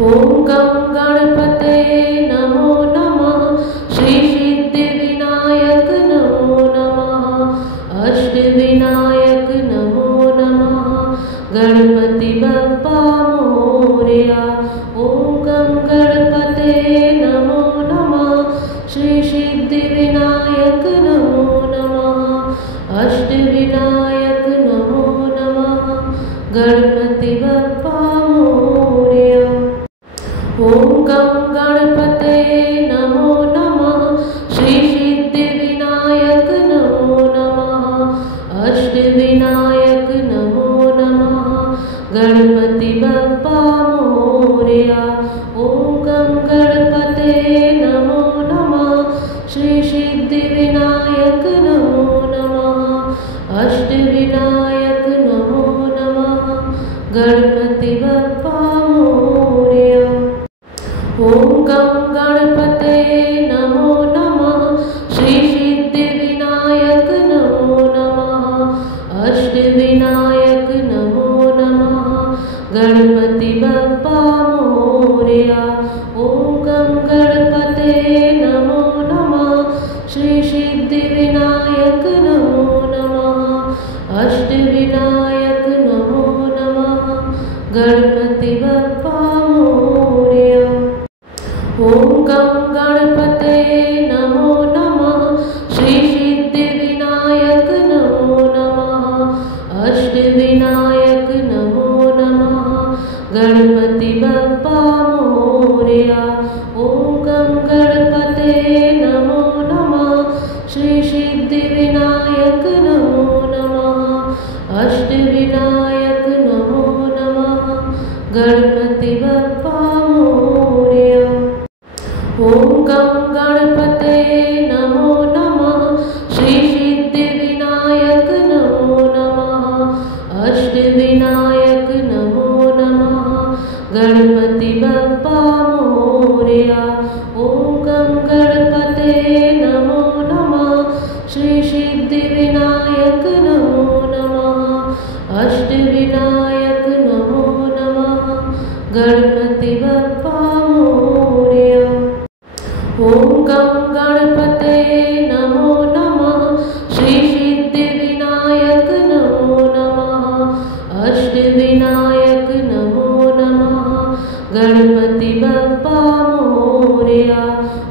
ओम गं गणपतये नमो नमः। श्री सिद्धिविनायक नमो नमः। अष्टविनायक नमो नमः। गणपति बप्पा मोरया। ओम गं गणपतये नमो नमः। श्री सिद्धिविनायक नमो नमः। अष्टविनायक नमो नमः। गणपति बप्पा मोरया। ओम गं गणपतये नमो नमः। श्री सिद्धिविनायक नमो नमः। अष्टविनायक नमो नमः। गणपति बप्पा मोरया। ओम गं गणपतये नमो नमः। श्री सिद्धिविनायक नमो नमः। अष्टविनायक नमो नमः। गणपति बप्पा मोरया। ओम गं गणपतये नमो नमः। श्री सिद्धिविनायक नमो नमः। अष्टविनायक नमो नमः। गणपति बप्पा मोरया। ओम गं गणपतये नमो नमः। श्री सिद्धिविनायक नमो नमः। अष्टविनायक नमो नमः। गणपति बप्पा मोरया। ओम गं गणपतये नमो नमः। श्री सिद्धिविनायक नमो नमः। अष्टविनायक नमो नमः। गणपति बप्पा मोरया। ओम गं गणपतये नमो नमः। श्री सिद्धिविनायक नमो नमः। अष्टविनायक नमो नमः। गणपति बप्पा मोरया। ओम गं गणपतये नमो नमः। श्री सिद्धिविनायक नमो नमः। अष्टविनायक नमो नमः। गणपति बप्पा मोरया। ओम गं गणपतये नमो नमः। श्री सिद्धिविनायक नमो नमः। अष्टविनायक नमो नमः। गणपति बप्पा मोरया। ओम गं गणपतये नमो नमः। श्री सिद्धिविनायक नमो नमः। अष्टविनायक नमो नमः। गणपति बप्पा मोरया।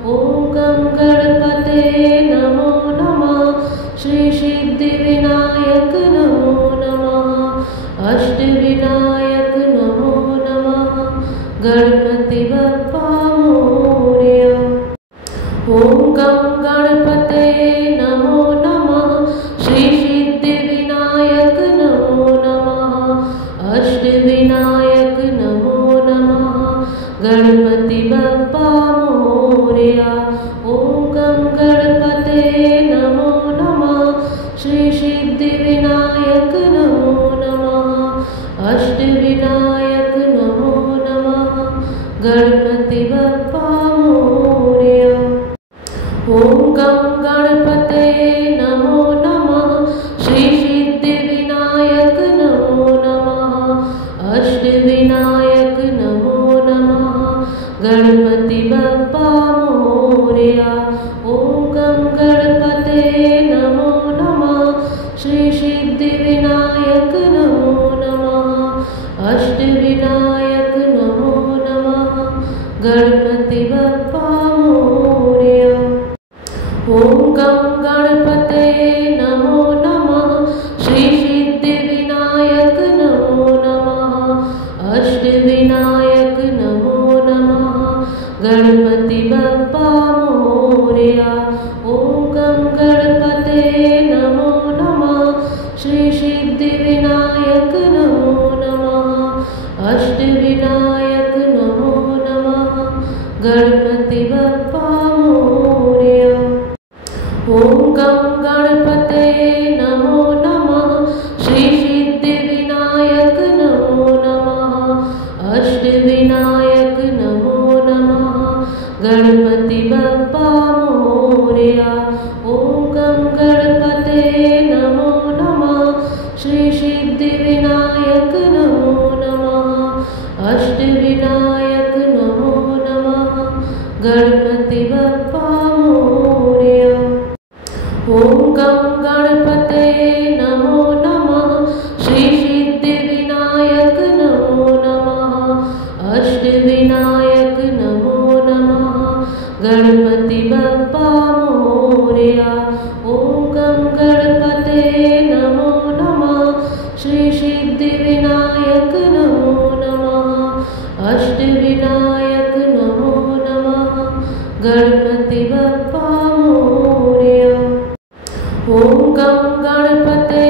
ओम गं गणपतये नमो नमः। श्री सिद्धिविनायक नमो नमः। अष्टविनायक नमो नमः। गणपति बप्पा मोरया। ओम गं गणपतये नमो नमः। श्री सिद्धिविनायक नमो नमः। अष्टविनायक नमो नमः। गणपति बप्पा मोरया। ओम गं गणपतये नमो नमः। श्री सिद्धिविनायक नमो नमः। अष्टविनायक नमो नमः। गणपति बप्पा मोरया। ओम गं गणपतये नमो नमः। श्री सिद्धिविनायक नमो नमः। अष्टविनायक नमो नमः। गणपति बप्पा मोरया। ओम गं गणपतये नमो नमः। श्री सिद्धिविनायक नमो नमः। अष्टविनायक नमो नमः। गणपति बप्पा मोरया। ओम गं गणपतये नमो नमः। श्री सिद्धिविनायक नमो नमः। अष्टविनायक नमो नमः। गणपति बप्पा मोरया। ओम गं गणपतये नमो नमः। श्री सिद्धिविनायक नमो नमः। अष्टविनायक नमो नमः। गणपति बप्पा मोरया। ओम गं गणपतये नमो नमः। श्री सिद्धिविनायक नमो नमः। अष्टविनायक नमो नमः। गणपति बप्पा मोरया। ओम गं गणपतये नमो नमः। श्री सिद्धिविनायक नमो नमः। अष्टविनायक गणपति बप्पा मोरया। ओम गं गणपते नमो नमः। श्री सिद्धिविनायक नमो नमः। अष्टविनायक नमो नमः। गणपति बप्पा मोरया। ओम गं गणपते नमो नमः। श्री सिद्धिविनायक नमो नमः। अष्टविनायक नमो नमः। गणपति बप्पा मोरया। ओम गं गणपते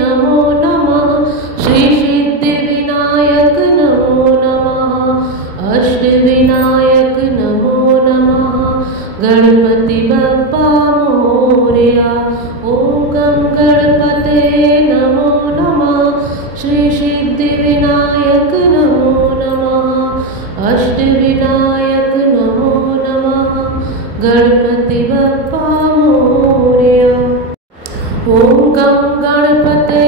नमो नमः। श्री सिद्धिविनायक नमो नमः। अष्टविनायक नमो नमः। गणपति बप्पा मोरया। ओम गं गणपते नमो नमः। श्री सिद्धिविनायक नमो नमः। अष्टविनायक नमो नमः। गणपति बप्पा मोरया। ओम गं गणपते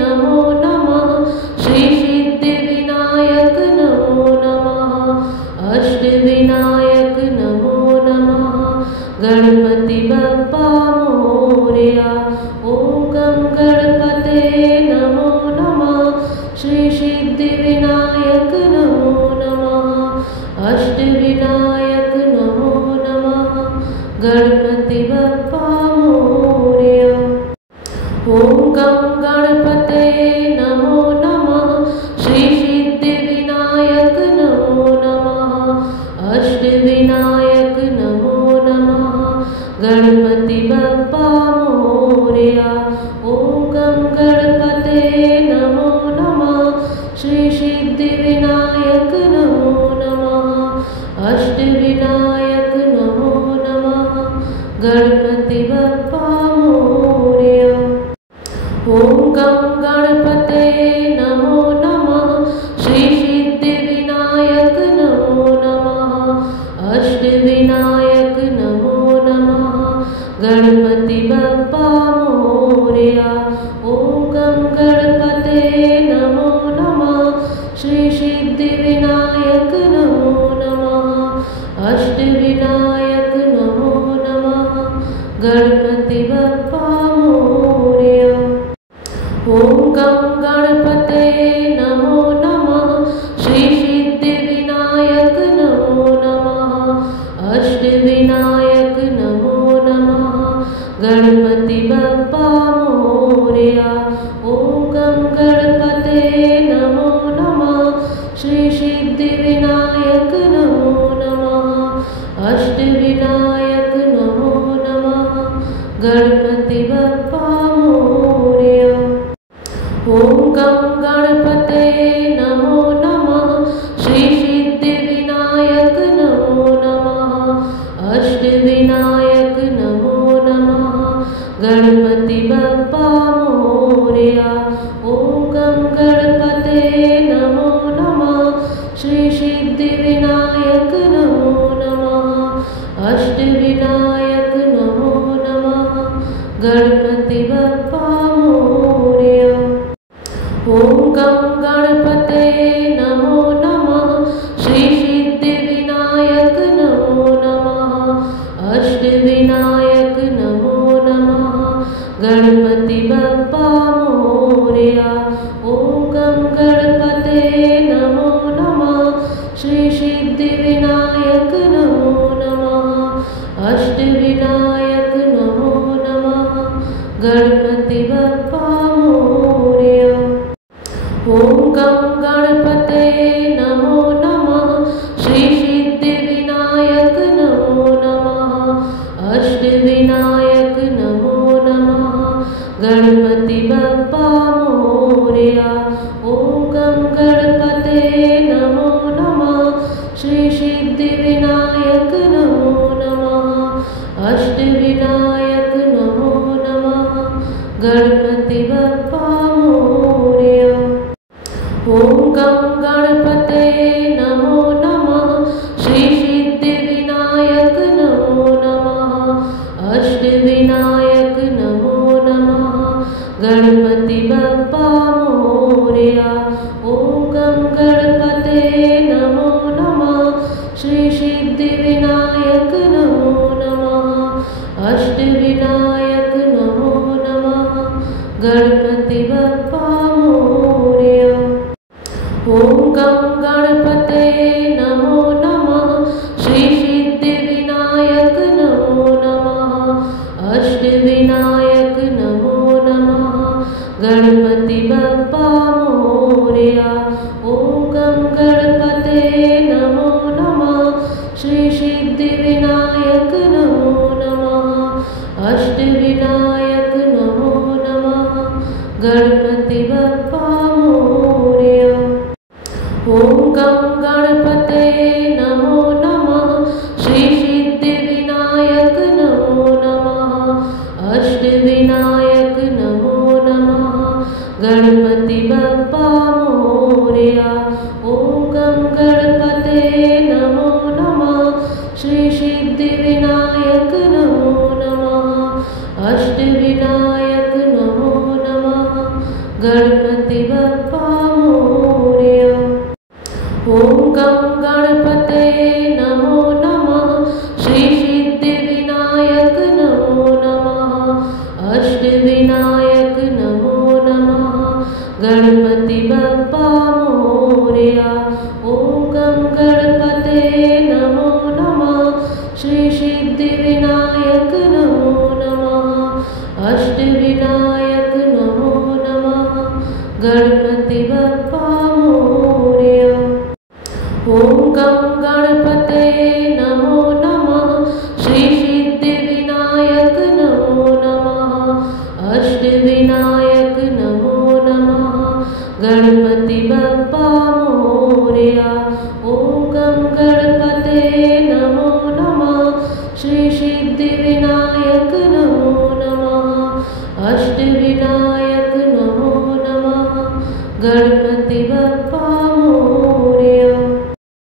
नमो नमः। श्री सिद्धिविनायक नमो नमः। अष्टविनायक नमो नमः। गणपति बप्पा मोरया। ओम गं गणपते नमो नमः। श्री सिद्धिविनायक नमो नमः। अष्टविनायक नमो नमः। गणपति बप्पा मोरया। ओम गं गणपते नमो नमः। श्री सिद्धिविनायक नमो नमः। अष्टविनायक नमो नमः। गणपति बप्पा मोरया। ओम गं गणपते नमो नमः। श्री सिद्धिविनायक नमो नमः। अष्टविनायक नमो नमः। गणपति बप्पा मोरया। ओम गं गणपते नमो नमः। श्री सिद्धिविनायक नमो नमः। अष्टविनायक नमो नमः। गणपति बप्पा मोरया। ओम गं गणपते नमो नमः। श्री सिद्धिविनायक नमो नमः। अष्टविनायक नमो नमः। गणपति बप्पा मोरया। ओम गं गणपते नमो नमः। श्री सिद्धिविनायक नमो नमः। अष्टविनायक नमो नमः। गणपति बप्पा मोरया। ओम गं गणपते नमो नमः। श्री सिद्धिविनायक नमो नमः। अष्टविनायक नमो नमः। गणपति बप्पा मोरया। ओम गं गणपते नमो नमः। श्री सिद्धिविनायक नमो नमः। अष्टविनायक नमो नमः। गणपति बप्पा मोरया। ओम गं गणपते नमो नमः। श्री सिद्धिविनायक नमो नमः। अष्टविनायक नमो नमः। गणपति बप्पा मोरया। ओम गं गणपते नमो नमः। श्री सिद्धिविनायक नमो नमः। अष्टविनायक नमो नमः। गणपति बप्पा मोरया। ओम गं गणपते नमो नमः। श्री सिद्धिविनायक नमो नमः। अष्टविनायक नमो नमः। गणपति बप्पा मोरया। ओम गं गणपते नमो नमः। श्री सिद्धिविनायक नमो नमः। अष्टविनायक नमो नमः। गणपति बप्पा मोरया। ओम गं गणपते नमो नमः। श्री नमो नमः। श्री सिद्धिविनायक नमो नमः। अष्टविनायक नमो नमः। गणपति बप्पा मोरया। ओम गं गणपते नमो नमः। श्री सिद्धिविनायक नमो नमः। अष्टविनायक नमो नमः। गणपति बप्पा मोरया। ओम गं गणपते नमो नमः। श्री सिद्धिविनायक नमो नमः। अष्टविनायक नमो नमः। गणपति बप्पा मोरया। ओम गं गणपते नमो नमः। श्री सिद्धिविनायक नमो नमः। अष्टविनायक नमो नमः। गणपति बप्पा मोरया। ओम गं गणपते नमो नमः। श्री सिद्धिविनायक नमो नमः। अष्टविनायक नमो नमः। गणपति बप्पा मोरया। ओम गं गणपते नमो नमः। श्री सिद्धिविनायक नमो नमः। अष्टविनायक नमो नमः। गणपति बप्पा मोरया। ओम गं गणपते नमो नमः। श्री सिद्धिविनायक नमो नमः। अष्टविनायक नमो नमः। गणपति बप्पा